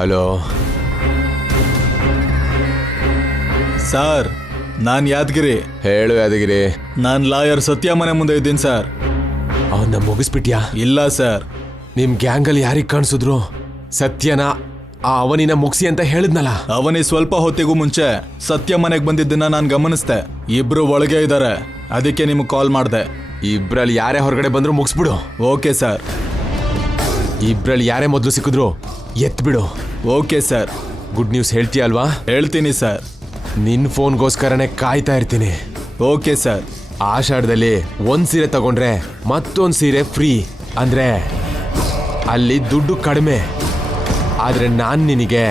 Hello sir, ನಾನು ಯಾದಗಿರಿ. ಹೇಳು ಯಾದಗಿರಿ. ನಾನು ಲಾಯರ್ ಸತ್ಯ ಮನೆ ಮುಂದೆ ಇದ್ದೀನಿ ಸರ್. ಅವನ್ನ ಮುಗಿಸ್ಬಿಟ್ಯಾ? ಇಲ್ಲ ಸರ್. ನಿಮ್ ಗ್ಯಾಂಗಲ್ಲಿ ಯಾರಿಗೆ ಕಾಣಿಸಿದ್ರು? ಸತ್ಯನ ಆ ಅವನಿನ ಮುಗಿಸಿ ಅಂತ ಹೇಳಿದ್ನಲ್ಲ. ಅವನಿ ಸ್ವಲ್ಪ ಹೊತ್ತಿಗೂ ಮುಂಚೆ ಸತ್ಯ ಮನೆಗೆ ಬಂದಿದ್ದನ್ನ ನಾನು ಗಮನಿಸ್ದೆ. ಇಬ್ರು ಒಳಗೆ ಇದ್ದಾರೆ, ಅದಕ್ಕೆ ನಿಮ್ಗೆ ಕಾಲ್ ಮಾಡಿದೆ. ಇಬ್ರಲ್ಲಿ ಯಾರೇ ಹೊರಗಡೆ ಬಂದ್ರು ಮುಗಿಸ್ಬಿಡು. Okay sir. ಇಬ್ರಲ್ಲಿ ಯಾರೇ ಮೊದಲು ಸಿಕ್ಕಿದ್ರು ಎತ್ಬಿಡು. Okay sir. ಗುಡ್ ನ್ಯೂಸ್ ಹೇಳ್ತೀಯ ಅಲ್ವಾ? ಹೇಳ್ತೀನಿ ಸರ್. ನಿನ್ ಫೋನ್ಗೋಸ್ಕರನೇ ಕಾಯ್ತಾ ಇರ್ತೀನಿ. Okay sir. ಆಷಾಢದಲ್ಲಿ ಒಂದ್ ಸೀರೆ ತಗೊಂಡ್ರೆ ಮತ್ತೊಂದು ಸೀರೆ ಫ್ರೀ. ಅಂದ್ರೆ ಅಲ್ಲಿ ದುಡ್ಡು ಕಡಿಮೆ, ಆದ್ರೆ ನಾನು ನಿನಗೆ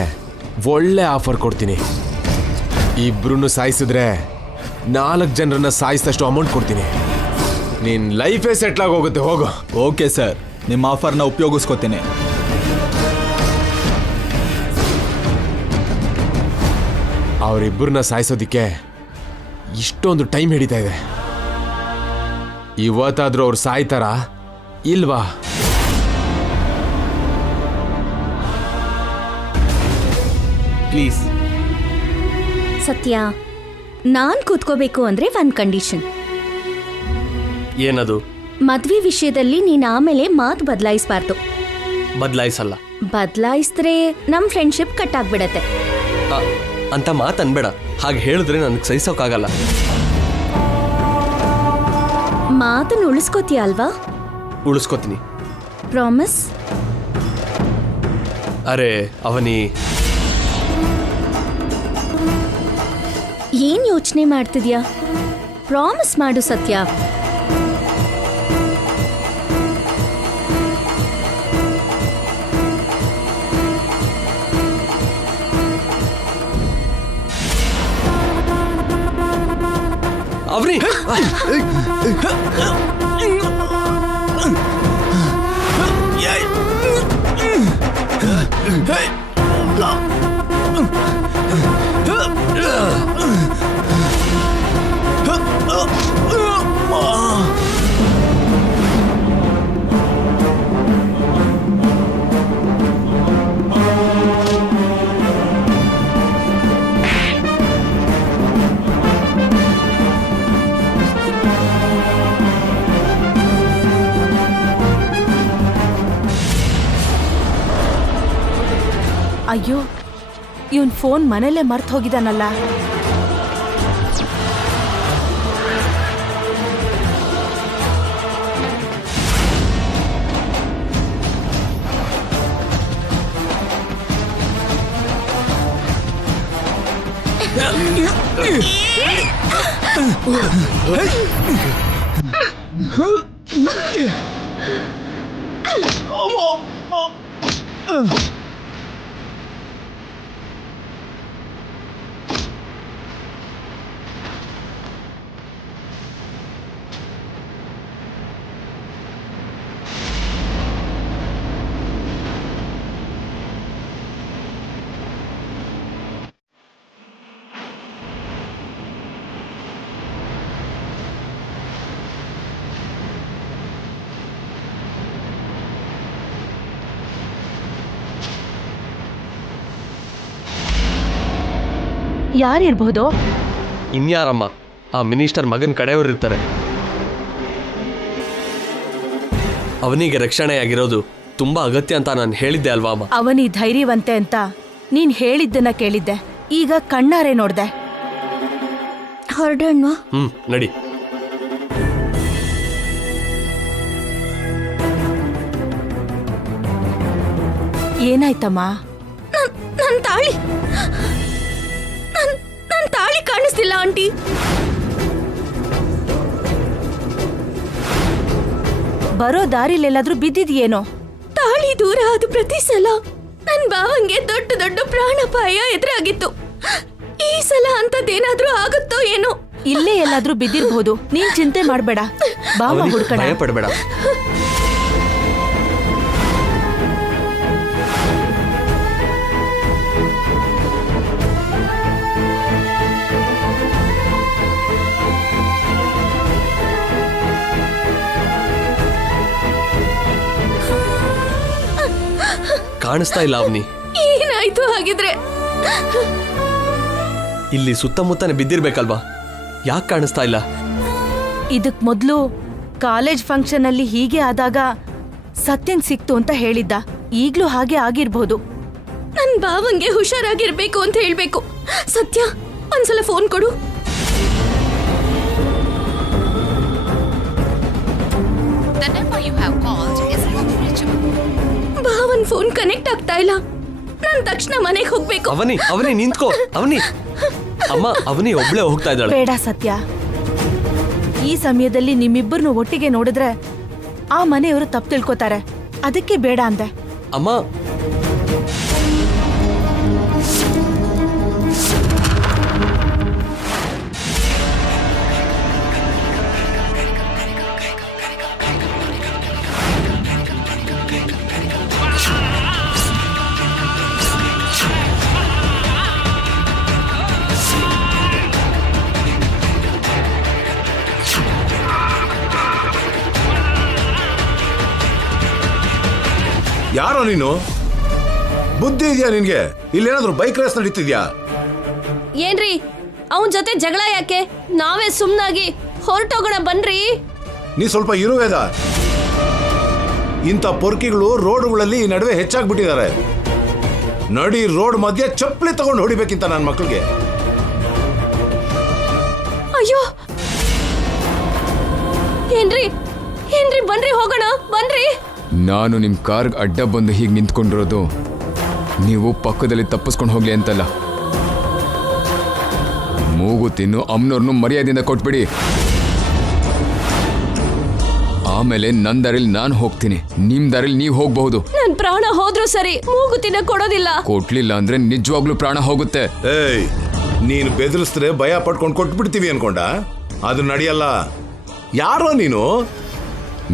ಒಳ್ಳೆ ಆಫರ್ ಕೊಡ್ತೀನಿ. ಇಬ್ರು ಸಾಯಿಸಿದ್ರೆ 4 ಜನರನ್ನ ಸಾಯಿಸಿದಷ್ಟು ಅಮೌಂಟ್ ಕೊಡ್ತೀನಿ. ನಿನ್ ಲೈಫೇ ಸೆಟ್ಲ್ ಆಗಿ ಹೋಗುತ್ತೆ. ಹೋಗು. ಓಕೆ ಸರ್, ನಿಮ್ಮ ಆಫರ್ನ ಉಪಯೋಗಿಸ್ಕೋತೀನಿ. ಅವರಿಬ್ಬರನ್ನ ಸಾಯಿಸೋದಿಕ್ಕೆ ಇಷ್ಟೊಂದು ಟೈಮ್ ಹಿಡಿತಾ ಇದೆ. ಇವತ್ತಾದ್ರೂ ಅವ್ರು ಸಾಯ್ತಾರ ಇಲ್ವಾ? ಪ್ಲೀಸ್. ಸತ್ಯ, ನಾನ್ ಕೂತ್ಕೋಬೇಕು ಅಂದ್ರೆ ಒಂದ್ ಕಂಡೀಷನ್. ಏನದು? ಮದ್ವೆ ವಿಷಯದಲ್ಲಿ ನೀನ್ ಆಮೇಲೆ ಮಾತು ಬದಲಾಯಿಸಬಾರ್ದು. ಬದಲಾಯಿಸಲ್ಲ. ಬದಲಾಯಿಸಿದ್ರೆ ನಮ್ ಫ್ರೆಂಡ್ಶಿಪ್ ಕಟ್ ಆಗ್ಬಿಡತ್ತೆ. ಅಂತ ಮಾತು ಅನ್ಬೇಡ. ಹಾಗೆ ಹೇಳಿದ್ರೆ ನನಗೆ ಸಹಿಸೋಕ್ಕಾಗಲ್ಲ. ಮಾತನ್ನ ಉಳಿಸ್ಕೋತೀಯ ಅಲ್ವಾ? ಉಳಿಸ್ಕೋತೀನಿ. ಪ್ರಾಮಿಸ್? ಅರೆ ಅವನಿ, ಏನ್ ಯೋಚನೆ ಮಾಡ್ತಿದ್ಯಾ? ಪ್ರಾಮಿಸ್ ಮಾಡು ಸತ್ಯ. ಅವನಿ, ಅಯ್ಯೋ, ಇವನ್ ಫೋನ್ ಮನೇಲೆ ಮರ್ತು ಹೋಗಿದಾನಲ್ಲ. ಯಾರಿರ್ಬಹುದು? ಇನ್ಯಾರಮ್ಮ? ಆ ಮಿನಿಸ್ಟರ್ ಮಗನ ಕಡೆಯವರು ಇರ್ತಾರೆ. ಅವನಿಗೆ ರಕ್ಷಣೆಯಾಗಿರೋದು ತುಂಬಾ ಅಗತ್ಯ ಅಂತ ನಾನು ಹೇಳಿದ್ದೆ ಅಲ್ವಾ ಅಮ್ಮ? ಅವನಿ ಧೈರ್ಯವಂತೆ ಅಂತ ನೀನ್ ಹೇಳಿದ್ದನ್ನ ಕೇಳಿದ್ದೆ, ಈಗ ಕಣ್ಣಾರೆ ನೋಡ್ದೆ. ಹೊರಡೋಣ. ನಡಿ. ಏನಾಯ್ತಮ್ಮ? ನನ್ ತಾಳಿ ನನ್ ತಾಳಿ ಕಾಣಿಸ್ತಿಲ್ಲ ಆಂಟಿ. ಬರೋ ದಾರಿಲೆಲ್ಲಾದ್ರೂ ಬಿದ್ದಿದ್ಯೇನೋ? ತಾಳಿ ದೂರ ಆದ ಪ್ರತಿ ಸಲ ನನ್ ಭಾವಂಗೆ ದೊಡ್ಡ ದೊಡ್ಡ ಪ್ರಾಣಾಪಾಯ ಎದುರಾಗಿತ್ತು. ಈ ಸಲ ಅಂತದೇನಾದ್ರೂ ಆಗುತ್ತೋ ಏನೋ. ಇಲ್ಲೇ ಎಲ್ಲಾದ್ರೂ ಬಿದ್ದಿರ್ಬಹುದು. ನೀನ್ ಚಿಂತೆ ಮಾಡ್ಬೇಡ, ಬಾಮ ಹುಡ್ಕಣ. ಭಯ ಪಡಬೇಡ. ಕಾಣಿಸ್ತಾ ಇಲ್ಲ ಅವನಿ. ಏನಾಯ್ತು? ಏನಾಯ್ತು ಹಾಗಿದ್ರೆ? ಇಲ್ಲಿ ಸುತ್ತಮುತ್ತನೇ ಬಿದ್ದಿರ್ಬೇಕಲ್ವಾ? ಯಾಕೆ ಕಾಣಿಸ್ತಾ ಇಲ್ಲ? ಇದಕ್ ಮೊದ್ಲು ಕಾಲೇಜ್ ಫಂಕ್ಷನ್ ಅಲ್ಲಿ ಹೀಗೆ ಆದಾಗ ಸತ್ಯನ್ ಸಿಕ್ತು ಅಂತ ಹೇಳಿದ್ದ. ಈಗ್ಲೂ ಹಾಗೆ ಆಗಿರ್ಬೋದು. ನನ್ ಭಾವಂಗೆ ಹುಷಾರಾಗಿರ್ಬೇಕು ಅಂತ ಹೇಳ್ಬೇಕು. ಸತ್ಯ, ಒಂದ್ಸಲ ಫೋನ್ ಕೊಡು. The number you have called is not reachable. ಭಾವನ್ ಫೋನ್ ಕನೆಕ್ಟ್ ಆಗ್ತಾ ಇಲ್ಲ. ನಾನ್ ತಕ್ಷಣ ಮನೆಗೆ ಹೋಗ್ಬೇಕು. ಅವನಿ ನಿಂತ್ಕೋ. ಅಮ್ಮ, ಅವನಿ ಒಬ್ಳೆ ಹೋಗ್ತಾ ಇದ್ದಾಳೆ. ಬೇಡ ಸತ್ಯ, ಈ ಸಮಯದಲ್ಲಿ ನಿಮ್ಮಿಬ್ಬರನ್ನು ಒಟ್ಟಿಗೆ ನೋಡಿದ್ರೆ ಆ ಮನೆಯವರು ತಪ್ಪು ತಿಳ್ಕೊತಾರೆ. ಅದಕ್ಕೆ ಬೇಡ ಅಂದೆ. ಅಮ್ಮ, ಯಾರೋ ನೀನು? ಬುದ್ಧಿ ಇದೆಯಾ ನಿನ್ಗೆ? ಇಲ್ಲೇನಾದ್ರೂ ಬೈಕ್ ರೇಸ್ ನಡೀತಿದ್ಯಾ? ಏನ್ರಿ, ಅವನ್ ಜೊತೆ ಜಗಳ ಯಾಕೆ? ನಾವೇ ಸುಮ್ನಾಗಿ ಹೊರಟೋಗೋಣ ಬನ್ರಿ. ನೀ ಸ್ವಲ್ಪ ಇರುವೇದ. ಇಂಥ ಪೊರ್ಕಿಗಳು ರೋಡ್ಗಳಲ್ಲಿ ಈ ನಡುವೆ ಹೆಚ್ಚಾಗ್ಬಿಟ್ಟಿದ್ದಾರೆ. ನಡಿ ರೋಡ್ ಮಧ್ಯೆ ಚಪ್ಪಲಿ ತಗೊಂಡು ಹೊಡಿಬೇಕಿಂತ ನನ್ನ ಮಕ್ಕಳಿಗೆ. ಅಯ್ಯೋ ಏನ್ರಿ, ಬನ್ರಿ ಹೋಗೋಣ ಬನ್ರಿ. ನಾನು ನಿಮ್ ಕಾರ್ಗ್ ಅಡ್ಡ ಬಂದು ಹೀಗೆ ನಿಂತ್ಕೊಂಡಿರೋದು ನೀವು ಪಕ್ಕದಲ್ಲಿ ತಪ್ಪಿಸ್ಕೊಂಡು ಹೋಗ್ಲಿ ಅಂತಲ್ಲ. ಮೂಗು ತಿನ್ನು ಅಮ್ಮನವ್ರನ್ನು ಮರ್ಯಾದೆಯಿಂದ ಕೊಟ್ಬಿಡಿ. ಆಮೇಲೆ ನನ್ನ ದಾರಿಲಿ ನಾನು ಹೋಗ್ತೀನಿ, ನಿಮ್ ದಾರಿಲಿ ನೀವು ಹೋಗ್ಬಹುದು. ನನ್ ಪ್ರಾಣ ಹೋದ್ರು ಸರಿ, ಮೂಗುತಿನ ಕೊಡೋದಿಲ್ಲ. ಕೊಟ್ಲಿಲ್ಲ ಅಂದ್ರೆ ನಿಜವಾಗ್ಲೂ ಪ್ರಾಣ ಹೋಗುತ್ತೆ. ಏಯ್, ನೀನು ಬೆದರಿಸಿದ್ರೆ ಭಯ ಪಟ್ಕೊಂಡು ಕೊಟ್ಬಿಡ್ತೀವಿ ಅನ್ಕೊಂಡ? ಅದು ನಡೆಯಲ್ಲ. ಯಾರೋ ನೀನು?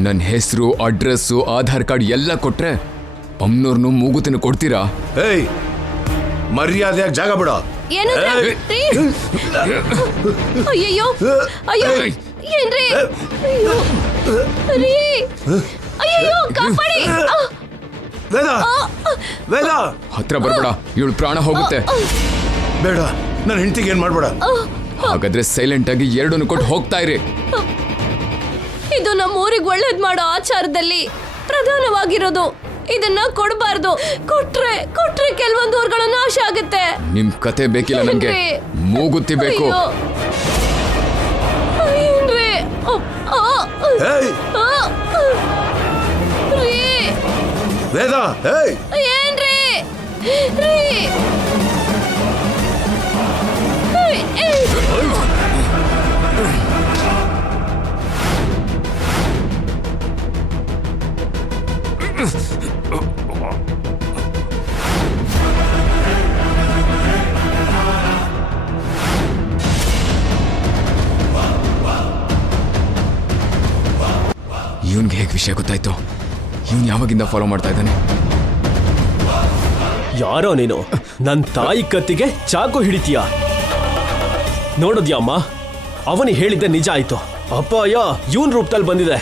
ನನ್ನ ಹೆಸರು, ಅಡ್ರೆಸ್ಸು, ಆಧಾರ್ ಕಾರ್ಡ್ ಎಲ್ಲ ಕೊಟ್ರೆ ಅಮ್ಮನವ್ರನ್ನು ಮೂಗುತಿನ ಕೊಡ್ತೀರಾ? ಏಯ್, ಮರ್ಯಾದೆಯಾಗಿ ಜಾಗ ಬಿಡ. ಏನಂದ್ರೆ? ಅಯ್ಯಯ್ಯೋ, ಅಯ್ಯೋ ಏನ್ರಿ? ಅಯ್ಯೋ ರೀ, ಅಯ್ಯಯ್ಯೋ ಕಾಪಾಡಿ. ವೇದ, ವೇದ, ಹತ್ರ ಬರ್ಬೇಡ, ಇವಳು ಪ್ರಾಣ ಹೋಗುತ್ತೆ. ಬೇಡ, ನನ್ನ ಹೆಂಡತಿಗೆ ಏನ್ ಮಾಡ್ಬೇಡ. ಹಾಗಾದ್ರೆ ಸೈಲೆಂಟ್ ಆಗಿ ಎರಡನ್ನು ಕೊಟ್ಟು ಹೋಗ್ತಾ ಇರಿ. ಇದು ನಮ್ಮ ಊರಿಗೆ ಒಳ್ಳೇದ್ ಮಾಡೋ ಆಚಾರದಲ್ಲಿ ಪ್ರಧಾನವಾಗಿರೋದು. ಇದನ್ನ ಕೊಡಬಾರ್ದು. ಕೊಟ್ರೆ ಕೆಲವೊಂದು ಊರುಗಳ ನಾಶ ಆಗುತ್ತೆ. ನಿಮ್ ಕತೆ ಬೇಕಿಲ್ಲ ನನ್ಗೆ, ಮೂಗುತ್ತಿ ಬೇಕು. ಏನ್ರಿ? ಏಯ್, ವೇದ, ಏಯ್, ಏನ್ರಿ? ರೀ, ಇವನ್ಗೆ ಹೇಗೆ ವಿಷಯ ಗೊತ್ತಾಯ್ತು? ಇವನ್ ಯಾವಾಗಿಂದ ಫಾಲೋ ಮಾಡ್ತಾ ಇದ್ದಾನೆ? ಯಾರೋ ನೀನು ನನ್ನ ತಾಯಿ ಕತ್ತಿಗೆ ಚಾಕು ಹಿಡಿತೀಯ? ನೋಡಿದ್ಯಮ್ಮ, ಅವನಿ ಹೇಳಿದ್ದೆ ನಿಜ ಆಯ್ತು. ಅಪ್ಪಾಯ ಇವನ್ ರೂಪದಲ್ಲಿ ಬಂದಿದೆ.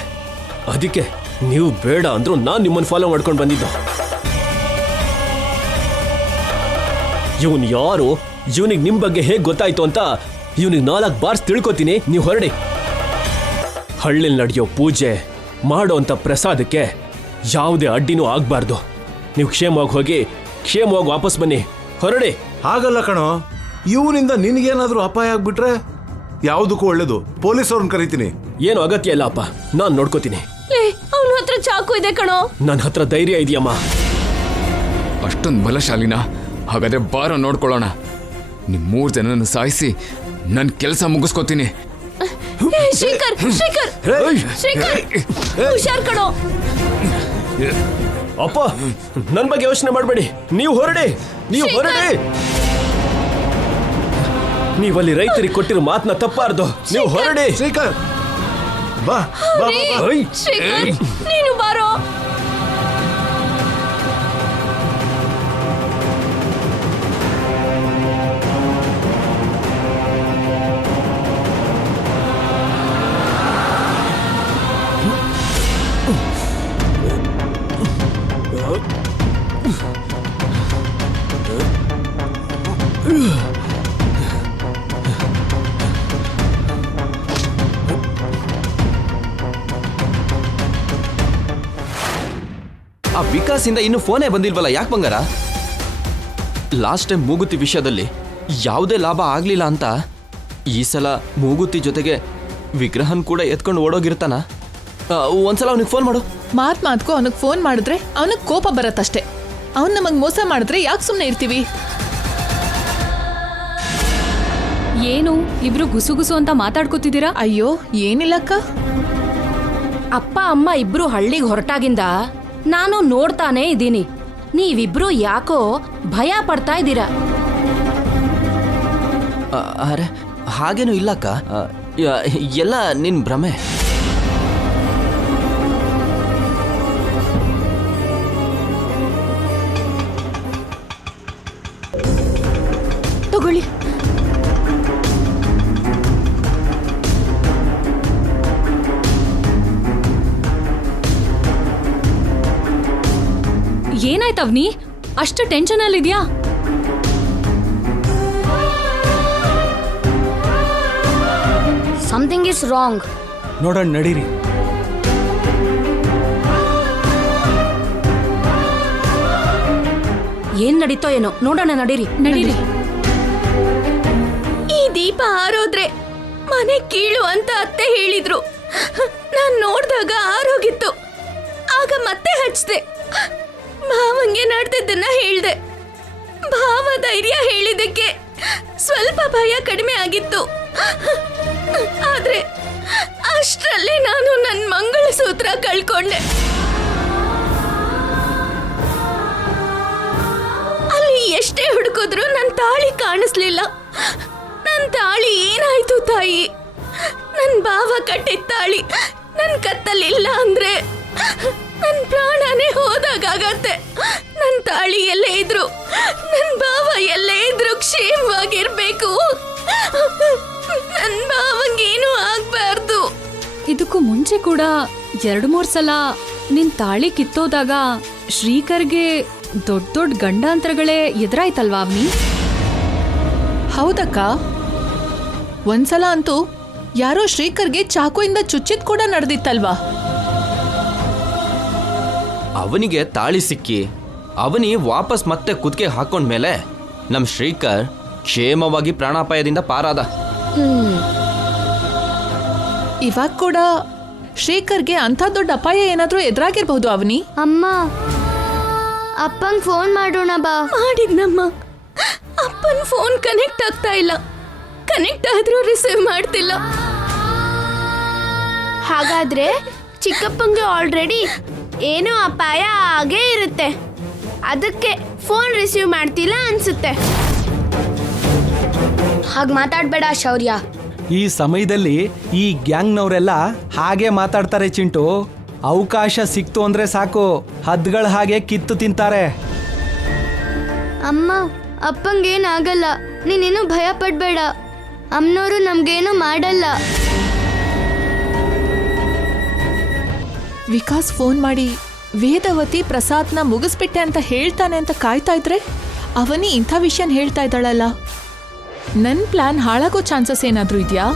ಅದಕ್ಕೆ ನೀವು ಬೇಡ ಅಂದ್ರೂ ನಾನು ನಿಮ್ಮನ್ನು ಫಾಲೋ ಮಾಡ್ಕೊಂಡು ಬಂದಿದ್ದು. ಇವನ್ ಯಾರು, ಇವನಿಗೆ ನಿಮ್ ಬಗ್ಗೆ ಹೇಗೆ ಗೊತ್ತಾಯ್ತು ಅಂತ ಇವನಿಗೆ 4 ಬಾರ್ಸ್ ತಿಳ್ಕೊತೀನಿ. ನೀವು ಹೊರಡಿ. ಹಳ್ಳಿಲ್ ನಡೆಯೋ ಪೂಜೆ ಮಾಡೋ ಅಂತ ಪ್ರಸಾದಕ್ಕೆ ಯಾವುದೇ ಅಡ್ಡಿನೂ ಆಗ್ಬಾರ್ದು. ನೀವು ಕ್ಷೇಮವಾಗಿ ಹೋಗಿ ಕ್ಷೇಮವಾಗಿ ವಾಪಸ್ ಬನ್ನಿ. ಹೊರಡಿ. ಹಾಗಲ್ಲ ಕಣೋ, ಇವನಿಂದ ನಿನಗೇನಾದ್ರೂ ಅಪಾಯ ಆಗ್ಬಿಟ್ರೆ ಯಾವುದಕ್ಕೂ ಒಳ್ಳೇದು. ಪೊಲೀಸ್ ಅವ್ರನ್ನ ಕರಿತೀನಿ. ಏನು ಅಗತ್ಯ ಇಲ್ಲ ಅಪ್ಪ, ನಾನು ನೋಡ್ಕೋತೀನಿ. ಅವನ ಹತ್ರ ಚಾಕು ಇದೆ ಕಣೋ. ನನ್ನ ಹತ್ರ ಧೈರ್ಯ ಇದೆಯಮ್ಮ. ಅಷ್ಟೊಂದು ಬಲಶಾಲಿನ? ಹಾಗಾದ್ರೆ ಬಾರ ನೋಡ್ಕೊಳ್ಳೋಣ. ನಿಮ್ 3 ಜನನ ಸಾಯಿಸಿ ನನ್ನ ಕೆಲಸ ಮುಗಿಸ್ಕೋತೀನಿ. ಶ್ರೀಕರ್, ಹುಷಾರ್ ಕಣೋ. ಅಪ್ಪ, ನನ್ನ ಬಗ್ಗೆ ಯೋಚನೆ ಮಾಡಬೇಡಿ. ನೀವು ಹೊರಡಿ. ನೀವಲ್ಲಿ ರೈತರಿಗೆ ಕೊಟ್ಟಿರೋ ಮಾತನ್ನ ತಪ್ಪಾರ್ದು. ನೀವು ಹೊರಡಿ. ಶ್ರೀಕರ್, ಬಾ ಬಾ ಬಾ. ಶ್ರೀಕರ್, ನೀನು ಬಾರೋ. ಆ ವಿಕಾಸಿಂದ ಇನ್ನು ಫೋನೇ ಬಂದಿಲ್ವಲ್ಲ, ಯಾಕೆ ಬಂಗಾರ? ಲಾಸ್ಟ್ ಟೈಮ್ ಮೂಗುತಿ ವಿಷಯದಲ್ಲಿ ಯಾವುದೇ ಲಾಭ ಆಗ್ಲಿಲ್ಲ ಅಂತ ಈ ಸಲ ಮೂಗುತಿ ಜೊತೆಗೆ ವಿಗ್ರಹನ್ ಕೂಡ ಎತ್ಕೊಂಡು ಓಡೋಗಿರ್ತಾನ. ಒಂದ್ಸಲ ಅವನಿಗೆ ಫೋನ್ ಮಾಡು. ಮಾತ್ಗೂ ಅವನಿಗೆ ಫೋನ್ ಮಾಡಿದ್ರೆ ಅವನಿಗೆ ಕೋಪ ಬರತ್ತಷ್ಟೇ. ಅವನ್ ನಮಗ್ ಮೋಸ ಮಾಡಿದ್ರೆ ಯಾಕೆ ಸುಮ್ಮನೆ ಇರ್ತೀವಿ? ಏನು ಇಬ್ರು ಗುಸುಗುಸು ಅಂತ ಮಾತಾಡ್ಕೋತಿದ್ದೀರಾ? ಅಯ್ಯೋ ಏನಿಲ್ಲಕ್ಕ. ಅಪ್ಪ ಅಮ್ಮ ಇಬ್ರು ಹಳ್ಳಿಗೆ ಹೊರಟಾಗಿಂದ ನಾನು ನೋಡ್ತಾನೇ ಇದ್ದೀನಿ. ನೀವಿಬ್ರು ಯಾಕೋ ಭಯ ಪಡ್ತಾ ಇದ್ದೀರಾ. ಅರೆ ಹಾಗೇನೂ ಇಲ್ಲಕ್ಕ, ಎಲ್ಲ ನಿನ್ ಭ್ರಮೆ. ತಗೊಳ್ಳಿ. ಏನಾಯ್ತು ಅವ್ನಿ, ಅಷ್ಟು ಟೆನ್ಷನ್ ಅಲ್ಲಿದ್ಯಾ? Something is wrong. ನೋಡೋಣ ನಡೀರಿ. ಏನ್ ನಡೀತೋ ಏನೋ ನೋಡೋಣ, ನಡೀರಿ ನಡೀರಿ. ಈ ದೀಪ ಆರೋದ್ರೆ ಮನೆ ಕೀಳು ಅಂತ ಅತ್ತೆ ಹೇಳಿದ್ರು. ನಾನ್ ನೋಡ್ದಾಗ ಆರೋಗಿತ್ತು. ಆಗ ಮತ್ತೆ ಹಚ್ದೆ. ಭಾವಂಗೆ ನಡೆದದ್ದನ್ನ ಹೇಳ್ದೆ. ಭಾವ ಧೈರ್ಯ ಹೇಳಿದಕ್ಕೆ ಸ್ವಲ್ಪ ಭಯ ಕಡಿಮೆ ಆಗಿತ್ತು. ಆದ್ರೆ ಅಷ್ಟರಲ್ಲೇ ನಾನು ನನ್ನ ಮಂಗಳಸೂತ್ರ ಕಳ್ಕೊಂಡೆ. ಅಲ್ಲಿ ಎಷ್ಟೇ ಹುಡುಕಿದ್ರು ನನ್ನ ತಾಳಿ ಕಾಣಿಸ್ಲಿಲ್ಲ. ನನ್ನ ತಾಳಿ ಏನಾಯ್ತು ತಾಯಿ? ನನ್ನ ಭಾವ ಕಟ್ಟಿದ ತಾಳಿ ನನ್ನ ಕತ್ತಲಿಲ್ಲ ಅಂದ್ರೆ ನನ್ನ ಪ್ರಾಣನೇ ಹೋದಾಗತ್ತೆ. ನನ್ನ ತಾಳಿ ಎಲ್ಲೇ ಇದ್ರು, ನನ್ನ ಭಾವ ಎಲ್ಲೇ ಇದ್ರು ಕ್ಷೇಮವಾಗಿರ್ಬೇಕು. ನನ್ನ ಭಾವಂಗೇನು ಆಗ್ಬಾರ್ದು. ಇದಕ್ಕೂ ಮುಂಚೆ ಕೂಡ 2-3 ಸಲ ನಿನ್ ತಾಳಿ ಕಿತ್ತೋದಾಗ ಶ್ರೀಕರ್ಗೆ ದೊಡ್ಡ ದೊಡ್ಡ ಗಂಡಾಂತರಗಳೇ ಎದುರಾಯ್ತಲ್ವಾ ಅವ್ನಿ? ಹೌದಕ್ಕ, ಒಂದ್ಸಲ ಅಂತೂ ಯಾರೋ ಶ್ರೀಕರ್ಗೆ ಚಾಕುಯಿಂದ ಚುಚ್ಚಿದ್ ಕೂಡ ನಡೆದಿತ್ತಲ್ವಾ? ಅವನಿಗೆ ತಾಳಿ ಸಿಕ್ಕಿ ಅವನಿ ವಾಪಸ್ ಮತ್ತೆ ಕುತ್ತಿಗೆ ಹಾಕೊಂಡ್ಮೇಲೆ ನಮ್ ಶ್ರೀಕರ್ ಕ್ಷೇಮವಾಗಿ ಪ್ರಾಣಾಪಾಯದಿಂದ ಪಾರಾದ. ಇವಾಗ ಕೂಡ ಶ್ರೀಕರ್ಗೆ ಅಂಥ ದೊಡ್ಡ ಅಪಾಯ ಏನಾದ್ರೂ ಎದುರಾಗಿರ್ಬಹುದು ಅವನಿ. ಅಮ್ಮ, ಅಪ್ಪಂಗ್ ಫೋನ್ ಮಾಡೋಣ ಬಾ. ಮಾಡಿದ್ನಮ್ಮ. ಅಪ್ಪನ್ ಫೋನ್ ಕನೆಕ್ಟ್ ಆಗ್ತಾ ಇಲ್ಲ. ಕನೆಕ್ಟ್ ಆದ್ರೂ ರಿಸೀವ್ ಮಾಡ್ತಿಲ್ಲ. ಹಾಗಾದ್ರೆ ಚಿಕ್ಕಪ್ಪಂಗೆ ಆಲ್ರೆಡಿ ಏನೋ ಅಪಾಯ ಆಗೇ ಇರುತ್ತೆ. ಅದಕ್ಕೆ ಫೋನ್ ರಿಸೀವ್ ಮಾಡ್ತಿಲ್ಲ ಅನ್ಸುತ್ತೆ. ಹಾಗೆ ಮಾತಾಡ್ಬೇಡ ಶೌರ್ಯ. ಈ ಸಮಯದಲ್ಲಿ ಈ ಗ್ಯಾಂಗ್ನವರೆಲ್ಲ ಹಾಗೆ ಮಾತಾಡ್ತಾರೆ ಚಿಂಟು. ಅವಕಾಶ ಸಿಕ್ತು ಅಂದ್ರೆ ಸಾಕು, ಹದ್ಗಳ ಹಾಗೆ ಕಿತ್ತು ತಿಂತಾರೆ. ಅಮ್ಮ, ಅಪ್ಪಂಗೇನಾಗಲ್ಲ, ನೀನೇನು ಭಯ ಪಡ್ಬೇಡ. ಅಮ್ಮನವರು ನಮ್ಗೇನು ಮಾಡಲ್ಲ. ವಿಕಾಸ್ ಫೋನ್ ಮಾಡಿ ವೇದವತಿ ಪ್ರಸಾದ್ನ ಮುಗಿಸ್ಬಿಟ್ಟೆ ಅಂತ ಹೇಳ್ತಾನೆ ಅಂತ ಕಾಯ್ತಾ ಇದ್ರೆ ಅವನಿ ಇಂಥ ವಿಷಯನ ಹೇಳ್ತಾ ಇದ್ದಾಳಲ್ಲ. ನನ್ನ ಪ್ಲಾನ್ ಹಾಳಾಗೋ ಚಾನ್ಸಸ್ ಏನಾದ್ರೂ ಇದೆಯಾ?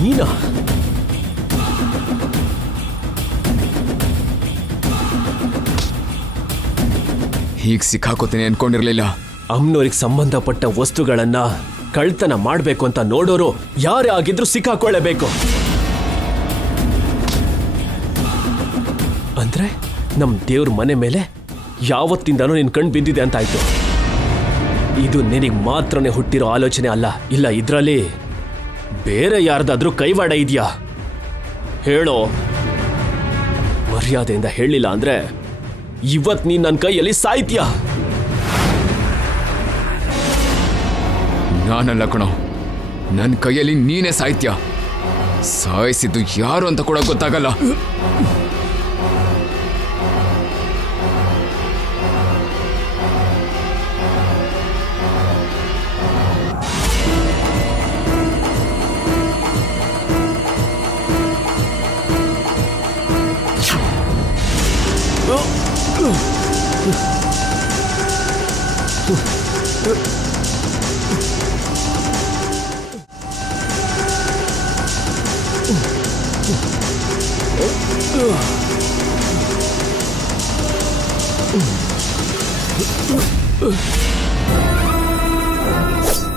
ನೀನಾ? ಹೀಗೆ ಸಿಕ್ಕಾಕೋತೀನಿ ಅನ್ಕೊಂಡಿರ್ಲಿಲ್ಲ. ಅಮ್ನೋರಿಗೆ ಸಂಬಂಧಪಟ್ಟ ವಸ್ತುಗಳನ್ನ ಕಳ್ತನ ಮಾಡ್ಬೇಕು ಅಂತ ನೋಡೋರು ಯಾರೇ ಆಗಿದ್ರು ಸಿಕ್ಕಾಕೊಳ್ಳೇಬೇಕು. ಅಂದ್ರೆ ನಮ್ ದೇವ್ರ ಮನೆ ಮೇಲೆ ಯಾವತ್ತಿಂದನೂ ನಿನ್ ಕಣ್ ಬಿದ್ದಿದೆ ಅಂತಾಯ್ತು. ಇದು ನಿನಗ್ ಮಾತ್ರನೇ ಹುಟ್ಟಿರೋ ಆಲೋಚನೆ ಅಲ್ಲ. ಇಲ್ಲ, ಇದ್ರಲ್ಲಿ ಬೇರೆ ಯಾರ್ದಾದ್ರೂ ಕೈವಾಡ ಇದೆಯಾ? ಹೇಳೋ. ಮರ್ಯಾದೆಯಿಂದ ಹೇಳಿಲ್ಲ ಅಂದ್ರೆ ಇವತ್ ನೀನ್ ನನ್ನ ಕೈಯಲ್ಲಿ ಸಾಯ್ತೀಯ. ನಾನಲ್ಲ ಕಣೋ, ನನ್ನ ಕೈಯಲ್ಲಿ ನೀನೇ ಸಾಯ್ತ್ಯ. ಸಾಯಿಸಿದ್ದು ಯಾರು ಅಂತ ಕೂಡ ಗೊತ್ತಾಗಲ್ಲ.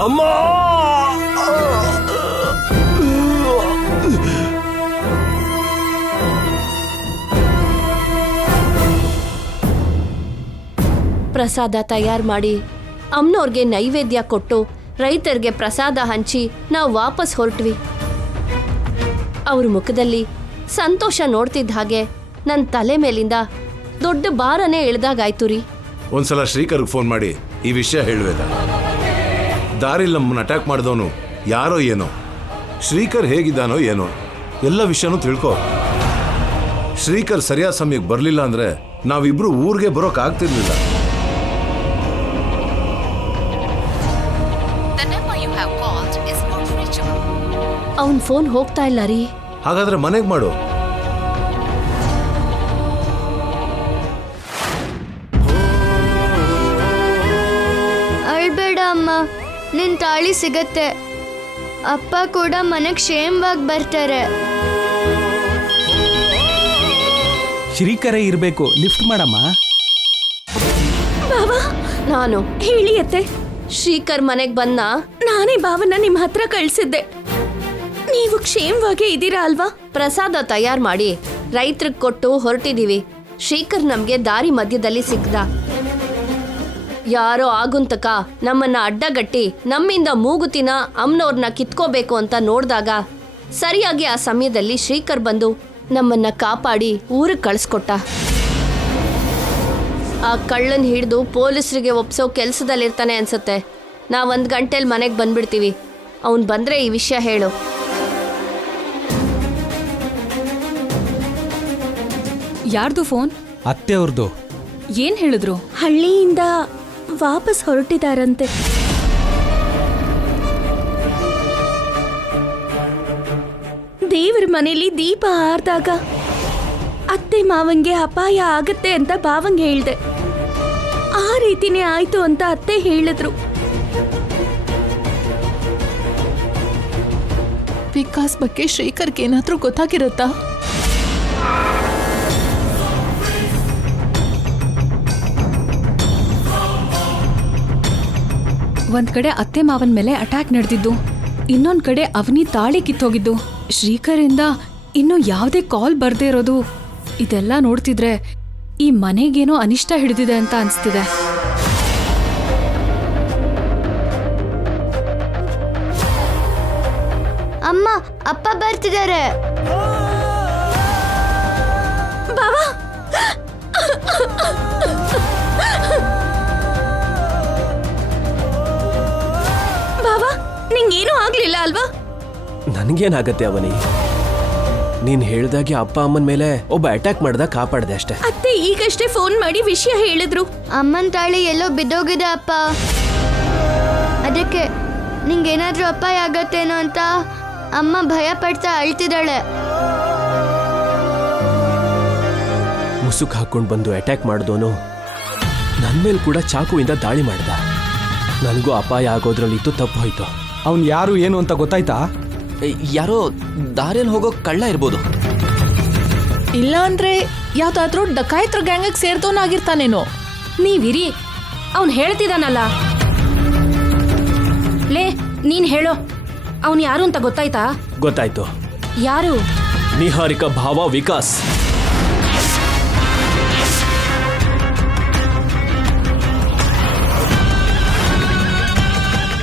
ಅಮ್ಮ! ಪ್ರಸಾದ ತಯಾರು ಮಾಡಿ ಅಮ್ಮನವ್ರಿಗೆ ನೈವೇದ್ಯ ಕೊಟ್ಟು ರೈತರಿಗೆ ಪ್ರಸಾದ ಹಂಚಿ ನಾವು ವಾಪಸ್ ಹೊರಟ್ವಿ. ಅವ್ರ ಮುಖದಲ್ಲಿ ಸಂತೋಷ ನೋಡ್ತಿದ್ದ ಹಾಗೆ ನನ್ನ ತಲೆ ಮೇಲಿಂದ ದೊಡ್ಡ ಭಾರನೇ ಇಳ್ದಾಗಾಯ್ತು ರೀ. ಒಂದ್ಸಲ ಶ್ರೀಕರ್ಗೆ ಫೋನ್ ಮಾಡಿ ಈ ವಿಷಯ ಹೇಳುವೇದ. ದಾರಿಲಿ ನಮ್ಮನ್ನ ಅಟ್ಯಾಕ್ ಮಾಡಿದವನು ಯಾರೋ ಏನೋ, ಶ್ರೀಕರ್ ಹೇಗಿದ್ದಾನೋ ಏನೋ, ಎಲ್ಲ ವಿಷಯನೂ ತಿಳ್ಕೊ. ಶ್ರೀಕರ್ ಸರಿಯಾದ ಸಮಯಕ್ಕೆ ಬರಲಿಲ್ಲ ಅಂದ್ರೆ ನಾವಿಬ್ರು ಊರಿಗೆ ಬರೋಕ್ ಆಗ್ತಿರ್ಲಿಲ್ಲ. The number you have called is not reachable. ಅವನ್ ಫೋನ್ ಹೋಗ್ತಾ ಇಲ್ಲ ರೀ. ಹಾಗಾದ್ರೆ ಮನೆಗೆ ಮಾಡು. ಅಳ್ಬೇಡ ಅಮ್ಮ, ನಿನ್ ತಾಳಿ ಸಿಗತ್ತೆ. ಅಪ್ಪ ಕೂಡ ಮನೆಗೆ ಕ್ಷೇಮವಾಗಿ ಬರ್ತಾರೆ. ಶ್ರೀಕರೇ ಇರಬೇಕು, ಲಿಫ್ಟ್ ಮಾಡಮ್ಮ. ಬಾಬಾ, ನಾನು ಹೇಳಿಯತ್ತೆ. ಶ್ರೀಕರ್ ಮನೆಗ್ ಬಂದ ನಾನೇ ಬಾವನ್ನ ನಿಮ್ ಹತ್ರ ಕಳ್ಸಿದ್ದೆ. ನೀವು ಕ್ಷೇಮವಾಗಿ ಇದ್ದೀರಾ ಅಲ್ವಾ? ಪ್ರಸಾದ ತಯಾರು ಮಾಡಿ ರೈತರಿಗೆ ಕೊಟ್ಟು ಹೊರಟಿದೀವಿ. ಶ್ರೀಕರ್ ನಮ್ಗೆ ದಾರಿ ಮಧ್ಯದಲ್ಲಿ ಸಿಕ್ದ. ಯಾರೋ ಆಗುಂತಕ ನಮ್ಮನ್ನ ಅಡ್ಡಗಟ್ಟಿ ನಮ್ಮಿಂದ ಮೂಗುತಿನ ಅಮ್ಮನವ್ರನ್ನ ಕಿತ್ಕೋಬೇಕು ಅಂತ ನೋಡ್ದಾಗ ಸರಿಯಾಗಿ ಆ ಸಮಯದಲ್ಲಿ ಶ್ರೀಕರ್ ಬಂದು ನಮ್ಮನ್ನ ಕಾಪಾಡಿ ಊರಿಗೆ ಕಳಿಸ್ಕೊಟ್ಟ. ಆ ಕಳ್ಳನ್ ಹಿಡಿದು ಪೊಲೀಸರಿಗೆ ಒಪ್ಸೋ ಕೆಲ್ಸದಲ್ಲಿರ್ತಾನೆ ಅನ್ಸುತ್ತೆ. ನಾವು 1 ಗಂಟೆಲಿ ಮನೆಗೆ ಬಂದ್ಬಿಡ್ತೀವಿ. ಅವನ್ ಬಂದ್ರೆ ಈ ವಿಷಯ ಹೇಳು. ಯಾರ್ದು ಫೋನ್? ಅತ್ತೆ ಅವ್ರದ್ದು. ಏನ್ ಹೇಳಿದ್ರು? ಹಳ್ಳಿಯಿಂದ ವಾಪಸ್ ಹೊರಟಿದಾರಂತೆ. ದೇವ್ರ ಮನೇಲಿ ದೀಪ ಆರ್ದಾಗ ಅತ್ತೆ ಮಾವಂಗೆ ಅಪಾಯ ಆಗತ್ತೆ ಅಂತ ಬಾವಂಗೆ ಹೇಳ್ದೆ. ಆ ರೀತಿನೇ ಆಯ್ತು ಅಂತ ಅತ್ತೆ ಹೇಳಿದ್ರು. ವಿಕಾಸ್ ಬಗ್ಗೆ ಶ್ರೀಕರ್ಗೆ ಏನಾದ್ರೂ ಗೊತ್ತಾಗಿರುತ್ತಾ? ಒಂದ್ ಕಡೆ ಅತ್ತೆ ಮಾವನ್ ಮೇಲೆ ಅಟ್ಯಾಕ್ ನಡೆದಿದ್ದು, ಇನ್ನೊಂದ್ ಕಡೆ ಅವನಿ ತಾಳಿ ಕಿತ್ತೋಗಿದ್ದು, ಶ್ರೀಕರಿಂದ ಇನ್ನು ಯಾವುದೇ ಕಾಲ್ ಬರ್ದೇ ಇರೋದು, ಇದೆಲ್ಲ ನೋಡ್ತಿದ್ರೆ ಈ ಮನೆಗೇನೋ ಅನಿಷ್ಟ ಹಿಡಿದಿದೆ ಅಂತ ಅನ್ಸ್ತಿದೆ. ಅಮ್ಮ, ಅಪ್ಪ ಬರ್ತಿದ್ದಾರೆ. ಬಾವಾ, ಬಾವಾ, ನಿಂಗೇನೂ ಆಗ್ಲಿಲ್ಲ ಅಲ್ವಾ? ನನಗೇನಾಗತ್ತೆ ಅವನಿ? ನೀನ್ ಹೇಳ್ದಾಗೆ ಅಪ್ಪ ಅಮ್ಮನ ಮೇಲೆ ಒಬ್ಬ ಅಟ್ಯಾಕ್ ಮಾಡ್ದ, ಕಾಪಾಡ್ದೆ ಅಷ್ಟೇ. ಅತ್ತೆ ಈಗಷ್ಟೇ ಫೋನ್ ಮಾಡಿ ವಿಷಯ ಹೇಳಿದ್ರು. ಅಮ್ಮನ ತಾಳಿ ಎಲ್ಲೋ ಬಿದ್ದೋಗಿದೆ ಅಪ್ಪ. ಅದಕ್ಕೆ ನಿಂಗೇನಾದ್ರೂ ಅಪಾಯ ಆಗತ್ತೇನೋ ಅಂತ ಅಮ್ಮ ಭಯ ಪಡ್ತಾ ಅಳ್ತಿದ್ದಾಳೆ. ಮುಸುಕ್ ಹಾಕೊಂಡು ಬಂದು ಅಟ್ಯಾಕ್ ಮಾಡಿದೋನು ನನ್ನ ಮೇಲೆ ಕೂಡ ಚಾಕುವಿಂದ ದಾಳಿ ಮಾಡ್ದ. ನನಗೂ ಅಪಾಯ ಆಗೋದ್ರಲ್ಲಿತ್ತು, ತಪ್ಪು ಹೋಯ್ತು. ಅವ್ನು ಯಾರು ಏನು ಅಂತ ಗೊತ್ತಾಯ್ತಾ? ಯಾರೋ ದಾರಿಯಲ್ಲಿ ಹೋಗೋ ಕಳ್ಳ ಇರ್ಬೋದು. ಇಲ್ಲ ಅಂದ್ರೆ ಯಾವ್ದಾದ್ರೂ ಡಕಾಯಿತ್ರ ಗ್ಯಾಂಗ್ ಸೇರ್ದವನಾಗಿರ್ತಾನೇನೋ. ನೀವಿರಿ, ಅವ್ನು ಹೇಳ್ತಿದಾನಲ್ಲ. ಲೇ, ನೀನ್ ಹೇಳೋ, ಅವನು ಯಾರು ಅಂತ ಗೊತ್ತಾಯ್ತಾ? ಗೊತ್ತಾಯ್ತು. ಯಾರು? ನಿಹಾರಿಕಾ ಭಾವ ವಿಕಾಸ್.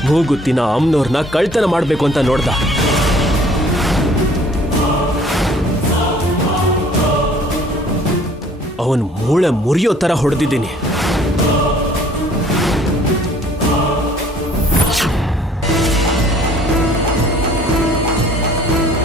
ಮೂಗುತ್ತಿನ ಅಮ್ಮನವ್ರನ್ನ ಕಳ್ತನ ಮಾಡ್ಬೇಕು ಅಂತ ನೋಡ್ದ. ಅವನ್ ಮೂಳೆ ಮುರಿಯೋ ಥರ ಹೊಡೆದಿದ್ದೀನಿ.